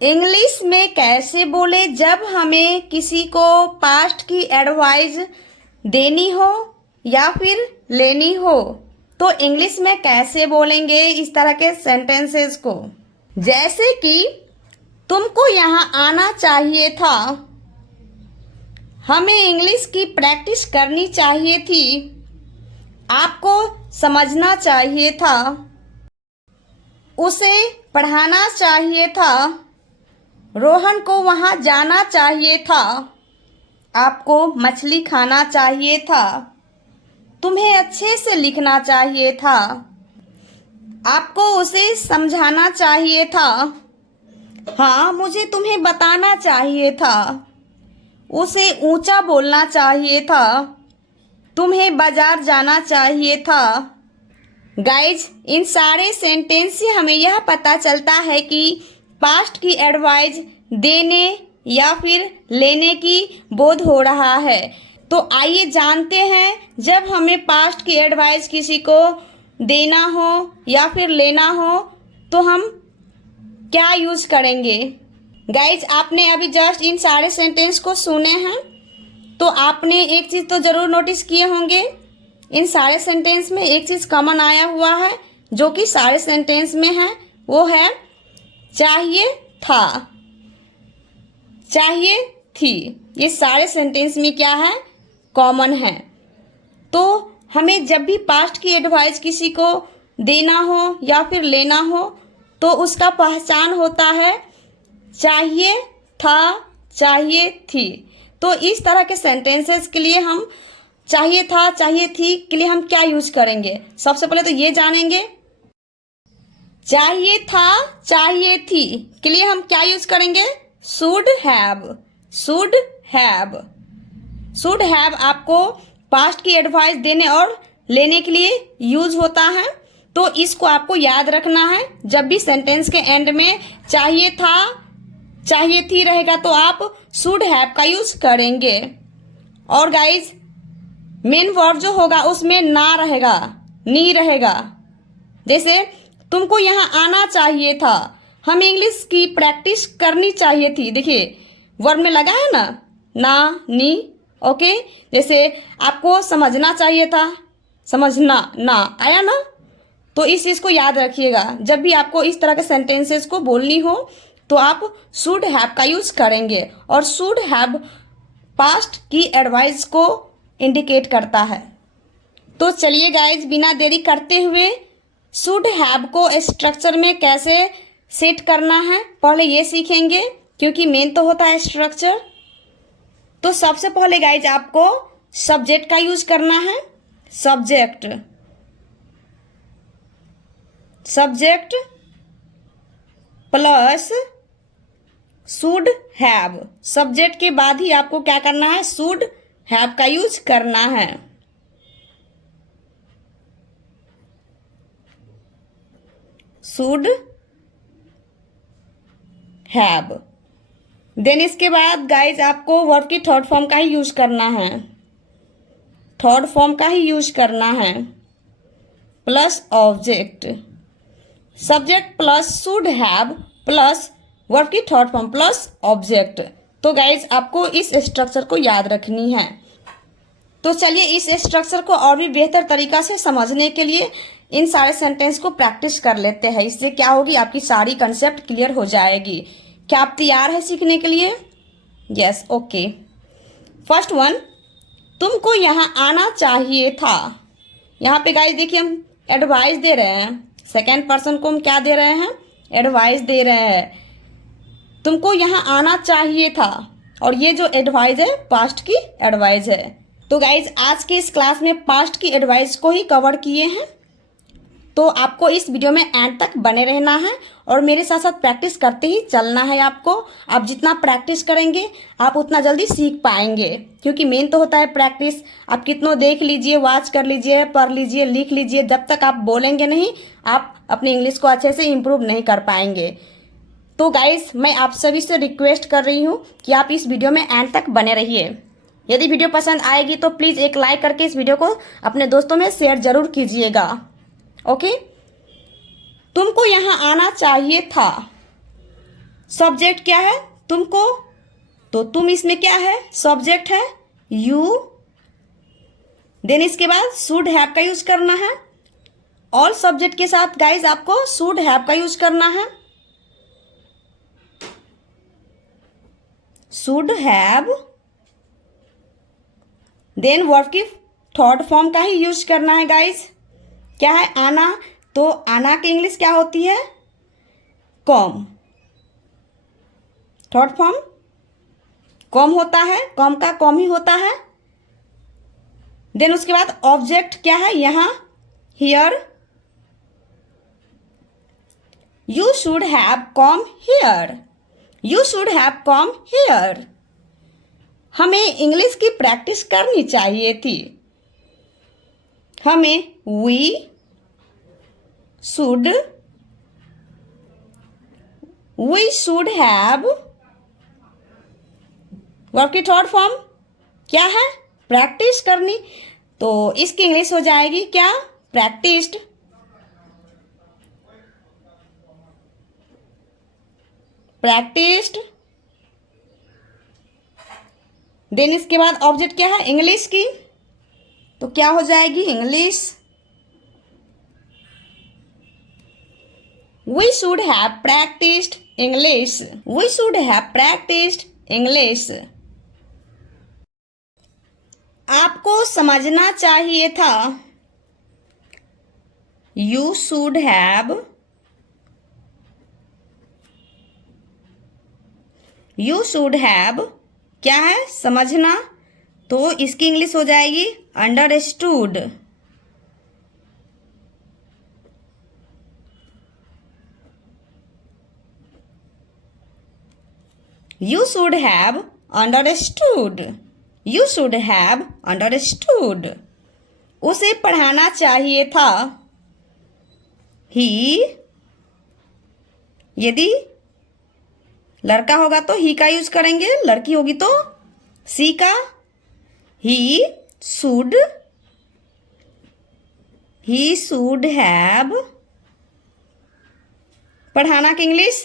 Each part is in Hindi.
इंग्लिश में कैसे बोले जब हमें किसी को पास्ट की एडवाइस देनी हो या फिर लेनी हो, तो इंग्लिश में कैसे बोलेंगे इस तरह के सेंटेंसेस को। जैसे कि तुमको यहाँ आना चाहिए था, हमें इंग्लिश की प्रैक्टिस करनी चाहिए थी, आपको समझना चाहिए था, उसे पढ़ाना चाहिए था, रोहन को वहाँ जाना चाहिए था, आपको मछली खाना चाहिए था, तुम्हें अच्छे से लिखना चाहिए था, आपको उसे समझाना चाहिए था, हाँ मुझे तुम्हें बताना चाहिए था, उसे ऊंचा बोलना चाहिए था, तुम्हें बाजार जाना चाहिए था। गाइज, इन सारे सेंटेंस से हमें यह पता चलता है कि पास्ट की एडवाइस देने या फिर लेने की बोध हो रहा है। तो आइए जानते हैं, जब हमें पास्ट की एडवाइस किसी को देना हो या फिर लेना हो तो हम क्या यूज़ करेंगे। गाइज, आपने अभी जस्ट इन सारे सेंटेंस को सुने हैं, तो आपने एक चीज़ तो ज़रूर नोटिस किए होंगे, इन सारे सेंटेंस में एक चीज़ कॉमन आया हुआ है जो कि सारे सेंटेंस में है, वो है चाहिए था, चाहिए थी। ये सारे सेंटेंस में क्या है, कॉमन है। तो हमें जब भी पास्ट की एडवाइस किसी को देना हो या फिर लेना हो तो उसका पहचान होता है चाहिए था, चाहिए थी। तो इस तरह के सेंटेंसेस के लिए हम चाहिए था, चाहिए थी के लिए हम क्या यूज करेंगे। सबसे पहले तो ये जानेंगे, चाहिए था, चाहिए थी के लिए हम क्या यूज करेंगे, should have. Should have, should have आपको पास्ट की एडवाइस देने और लेने के लिए यूज होता है। तो इसको आपको याद रखना है, जब भी सेंटेंस के एंड में चाहिए था, चाहिए थी रहेगा तो आप शुड हैव का यूज करेंगे। और गाइज, मेन वर्ब जो होगा उसमें ना रहेगा, नी रहेगा। जैसे तुमको यहाँ आना चाहिए था, हमें इंग्लिश की प्रैक्टिस करनी चाहिए थी। देखिए वर्ब में लगा है ना, नी। ओके, जैसे आपको समझना चाहिए था, समझना ना आया ना। तो इस चीज़ को याद रखिएगा, जब भी आपको इस तरह के सेंटेंसेस को बोलनी हो तो आप शुड हैव का यूज करेंगे। और शुड हैव पास्ट की एडवाइस को इंडिकेट करता है। तो चलिए गाइज, बिना देरी करते हुए शुड हैव को स्ट्रक्चर में कैसे सेट करना है पहले ये सीखेंगे, क्योंकि मेन तो होता है स्ट्रक्चर। तो सबसे पहले गाइज आपको सब्जेक्ट का यूज करना है। Subject, subject plus should have. Subject के बाद ही आपको क्या करना है, शुड हैव का यूज करना है। Should have. देन इसके बाद गाइज आपको वर्ब की थर्ड फॉर्म का ही यूज करना है। थर्ड फॉर्म का ही यूज करना है, plus object. Subject plus should have plus verb की थर्ड फॉर्म प्लस ऑब्जेक्ट। तो गाइज आपको इस स्ट्रक्चर को याद रखनी है। तो चलिए इस स्ट्रक्चर को और भी बेहतर तरीका से समझने के लिए इन सारे सेंटेंस को प्रैक्टिस कर लेते हैं। इससे क्या होगी, आपकी सारी कंसेप्ट क्लियर हो जाएगी। क्या आप तैयार है सीखने के लिए? Yes, okay. फर्स्ट वन, तुमको यहाँ आना चाहिए था। यहाँ पे गाइस देखिए हम एडवाइस दे रहे हैं, सेकेंड पर्सन को हम क्या दे रहे हैं, एडवाइस दे रहे हैं। तुमको यहाँ आना चाहिए था, और ये जो एडवाइस है पास्ट की एडवाइस है। तो गाइज आज की इस क्लास में पास्ट की एडवाइस को ही कवर किए हैं। तो आपको इस वीडियो में एंड तक बने रहना है और मेरे साथ साथ प्रैक्टिस करते ही चलना है आपको। आप जितना प्रैक्टिस करेंगे आप उतना जल्दी सीख पाएंगे, क्योंकि मेन तो होता है प्रैक्टिस। आप कितनों देख लीजिए, वॉच कर लीजिए, पढ़ लीजिए, लिख लीजिए, जब तक आप बोलेंगे नहीं आप अपनी इंग्लिश को अच्छे से इम्प्रूव नहीं कर पाएंगे। तो गाइज मैं आप सभी से रिक्वेस्ट कर रही हूँ कि आप इस वीडियो में एंड तक बने रहिए। यदि वीडियो पसंद आएगी तो प्लीज़ एक लाइक करके इस वीडियो को अपने दोस्तों में शेयर जरूर कीजिएगा। ओके, तुमको यहाँ आना चाहिए था। सब्जेक्ट क्या है? तुमको, तो तुम इसमें क्या है? सब्जेक्ट है यू। देन इसके बाद शुड हैव का यूज करना है। ऑल सब्जेक्ट के साथ गाइज आपको शुड हैव का यूज करना है। Should have. देन वर्ब की थर्ड फॉर्म का ही यूज करना है गाइज। क्या है? आना। तो आना की इंग्लिश क्या होती है? कम। थर्ड फॉर्म कम होता है, कम का कम ही होता है। देन उसके बाद ऑब्जेक्ट क्या है? यहां here. You should have come here. You should have come here. हमें इंग्लिश की प्रैक्टिस करनी चाहिए थी। हमें वी शुड हैव। वर्ब की थर्ड फॉर्म क्या है? प्रैक्टिस करनी। तो इसकी इंग्लिश हो जाएगी क्या? प्रैक्टिस्ड। प्रैक्टिस्ड। देन इसके बाद ऑब्जेक्ट क्या है? इंग्लिश की। तो क्या हो जाएगी? English. We should have practised English. We should have practised English. आपको समझना चाहिए था। You should have. You should have क्या है? समझना। तो इसकी इंग्लिश हो जाएगी understood. You should have understood. You should have understood. उसे पढ़ाना चाहिए था। ही। यदि लड़का होगा तो ही का यूज करेंगे, लड़की होगी तो सी का। He should have. पढ़ाना की इंग्लिश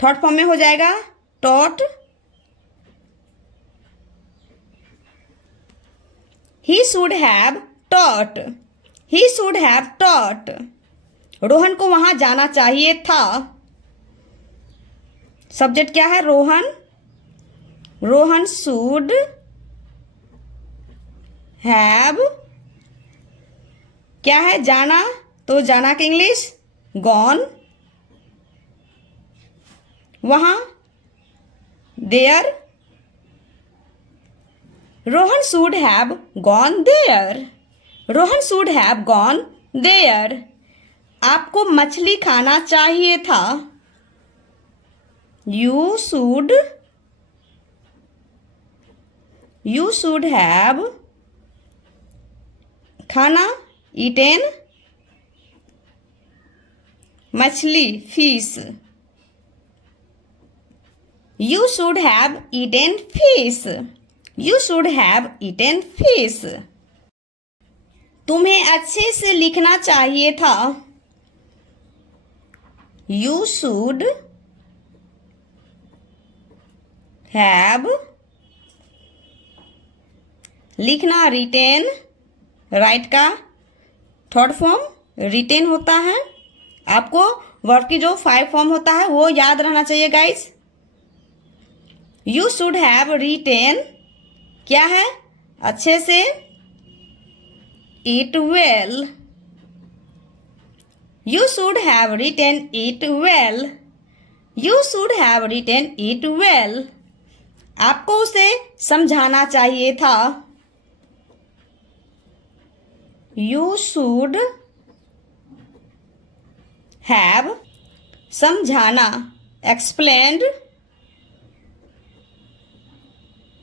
थर्ड फॉर्म में हो जाएगा taught. He should have taught. He should have taught. Rohan को वहां जाना चाहिए था। सब्जेक्ट क्या है? रोहन। रोहन शुड हैव क्या है? जाना। तो जाना की इंग्लिश गॉन। वहां there. Rohan should have gone there. Rohan should have gone there. आपको मछली खाना चाहिए था। यू शुड हैव खाना ईटेन मछली fish. You should have eaten fish. You should have eaten fish. तुम्हें अच्छे से लिखना चाहिए था। यू शुड हैव लिखना रिटेन। राइट का थर्ड फॉर्म रिटेन होता है। आपको वर्ब की जो 5 फॉर्म होता है वो याद रहना चाहिए guys. You should have written क्या है? अच्छे से। It well. You should have written it well. You should have written it well. आपको उसे समझाना चाहिए था। यू शुड हैव समझाना एक्सप्लेन्ड।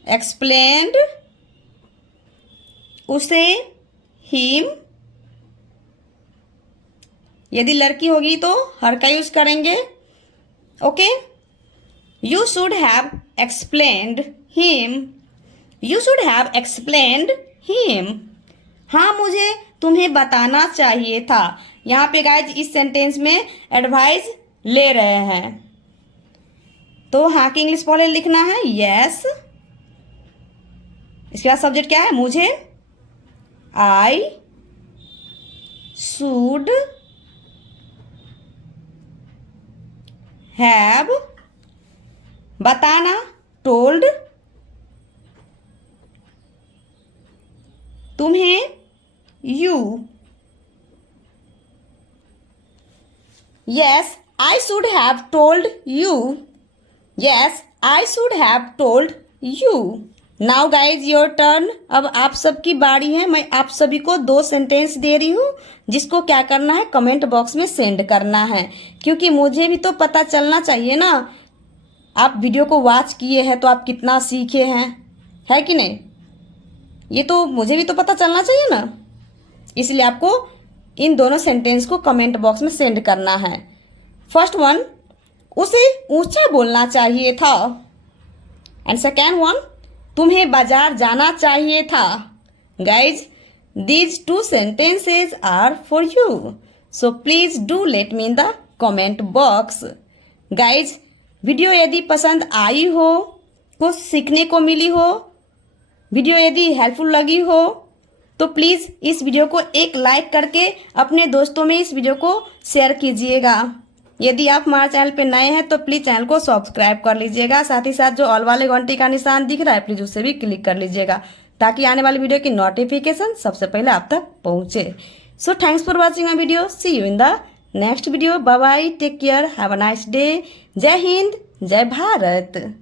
एक्सप्लेन्ड उसे हिम। यदि लड़की होगी तो हर का यूज करेंगे। Okay. You should have explained him. You should have explained him. हाँ, मुझे तुम्हें बताना चाहिए था। यहाँ पे गाइज इस सेंटेंस में एडवाइस ले रहे हैं। तो हाँ की इंग्लिश पहले लिखना है यस। इसके बाद सब्जेक्ट क्या है? मुझे। आई शुड हैव, बताना टोल्ड, तुम्हें you. Yes I should have told you. Yes I should have told you. Now guys your turn. अब आप सबकी बारी है। मैं आप सभी को 2 सेंटेंस दे रही हूँ, जिसको क्या करना है, कमेंट बॉक्स में सेंड करना है, क्योंकि मुझे भी तो पता चलना चाहिए ना। आप वीडियो को वॉच किए हैं तो आप कितना सीखे हैं, है कि नहीं? ये तो मुझे भी तो पता चलना चाहिए ना, इसलिए आपको इन दोनों सेंटेंस को कमेंट बॉक्स में सेंड करना है। फर्स्ट वन, उसे ऊंचा बोलना चाहिए था। एंड सेकेंड वन, तुम्हें बाजार जाना चाहिए था। Guys these 2 sentences are for you, so please do let me in the comment box. Guys video यदि पसंद आई हो, कुछ सीखने को मिली हो, वीडियो यदि हेल्पफुल लगी हो, तो प्लीज़ इस वीडियो को एक लाइक करके अपने दोस्तों में इस वीडियो को शेयर कीजिएगा। यदि आप हमारे चैनल पे नए हैं तो प्लीज़ चैनल को सब्सक्राइब कर लीजिएगा। साथ ही साथ जो ऑल वाले घंटी का निशान दिख रहा है, प्लीज़ उसे भी क्लिक कर लीजिएगा, ताकि आने वाली वीडियो की नोटिफिकेशन सबसे पहले आप तक पहुँचे। So thanks for watching my video. See you in the next video. Bye bye, take care, have a nice day. जय हिंद, जय भारत।